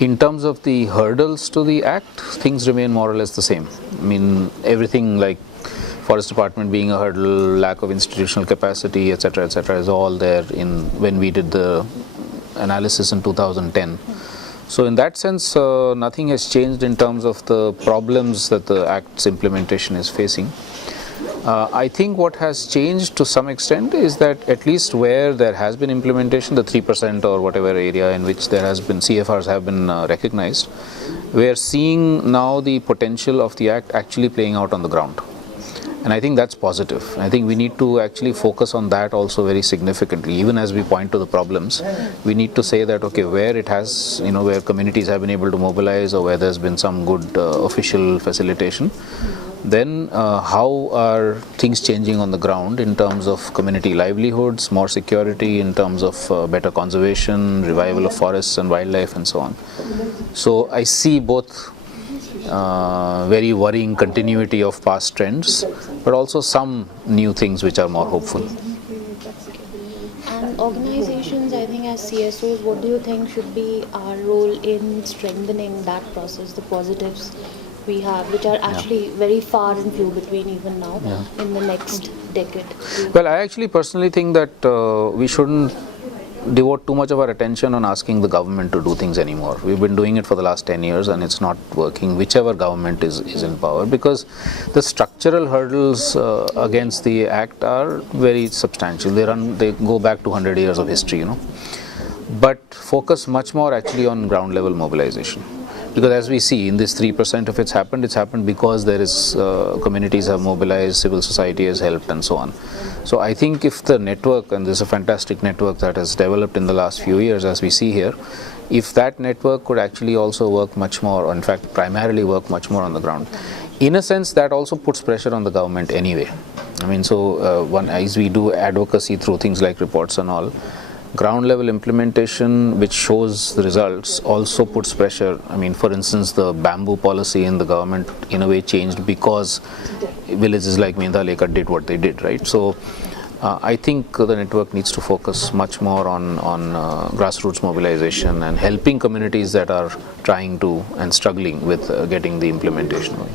In terms of the hurdles to the act, things remain more or less the same. I mean, everything like Forest Department being a hurdle, lack of institutional capacity, etc., is all there in when we did the analysis in 2010. So in that sense, nothing has changed in terms of the problems that the Act's implementation is facing. I think what has changed to some extent is that at least where there has been implementation, the 3% or whatever area in which there has been CFRs have been recognized, we are seeing now the potential of the Act actually playing out on the ground. And I think that's positive. I think we need to actually focus on that also very significantly. Even as we point to the problems, we need to say that, okay, where it has, where communities have been able to mobilize or where there's been some good official facilitation, then how are things changing on the ground in terms of community livelihoods, more security, in terms of better conservation, revival of forests and wildlife and so on. So I see both very worrying continuity of past trends, but also some new things which are more hopeful. And organizations, I think as CSOs, what do you think should be our role in strengthening that process, the positives we have, which are actually very far and few between even now in the next decade? Well, I actually personally think that we shouldn't devote too much of our attention on asking the government to do things anymore. We've been doing it for the last 10 years and it's not working, whichever government is in power, because the structural hurdles against the Act are very substantial. They go back to 100 years of history, but focus much more actually on ground level mobilization. Because as we see, in this 3% if it's happened because there is communities have mobilized, civil society has helped and so on. So I think if the network, and there's a fantastic network that has developed in the last few years as we see here, if that network could actually also work much more, or in fact primarily work much more on the ground, in a sense that also puts pressure on the government anyway. I mean, so as we do advocacy through things like reports and all, ground level implementation which shows the results also puts pressure. I mean, for instance, the bamboo policy in the government in a way changed because villages like Mendaleka did what they did, right? So I think the network needs to focus much more on grassroots mobilization and helping communities that are trying to and struggling with getting the implementation going.